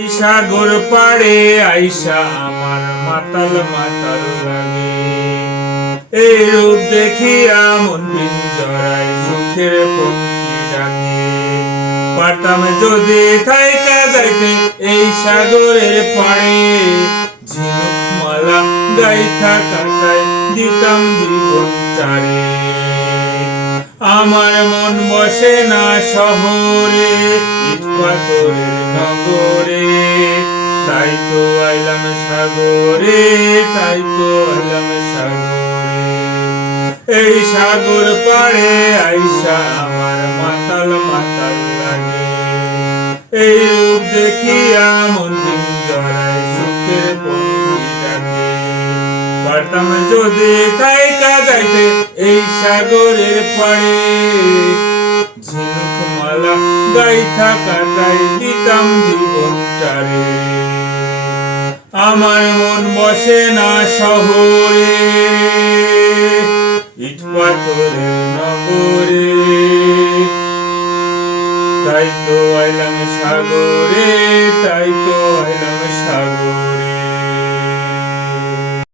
এই সাগর পাড়ে আইসা আমার মাতাল মাতাল লাগে। এই রূপ দেখিয়া মন পিঞ্জরায় সুখের পক্ষী ডাকে। পারতাম যদি থাইকা যাইতে এই সাগরের পাড়ে, ঝিনুক মালা গাইথা কাটায় দিতাম জীবনটারে। আমার মন বসে না শহরে, ইট পাথরের নগরে, তাই তো আইলাম সাগরে, তাই তো আইলাম সাগরে। এই সাগর পাড়ে আইসা আমার মাতাল মাতাল লাগে। এই রূপ দেখিয়া মন পিঞ্জরায় সুখের পক্ষী ডাকে। পারতাম যদি থাইকা যাইতে এই সাগরের পাড়ে, ঝিনুক মালা গাইথা কাটাই দিতাম জীবনটারে। আমার মন বসে না শহরে, ইট পাথরের নগরে, তাই তো আইলাম সাগরে, তাই তো আইলাম সাগরে।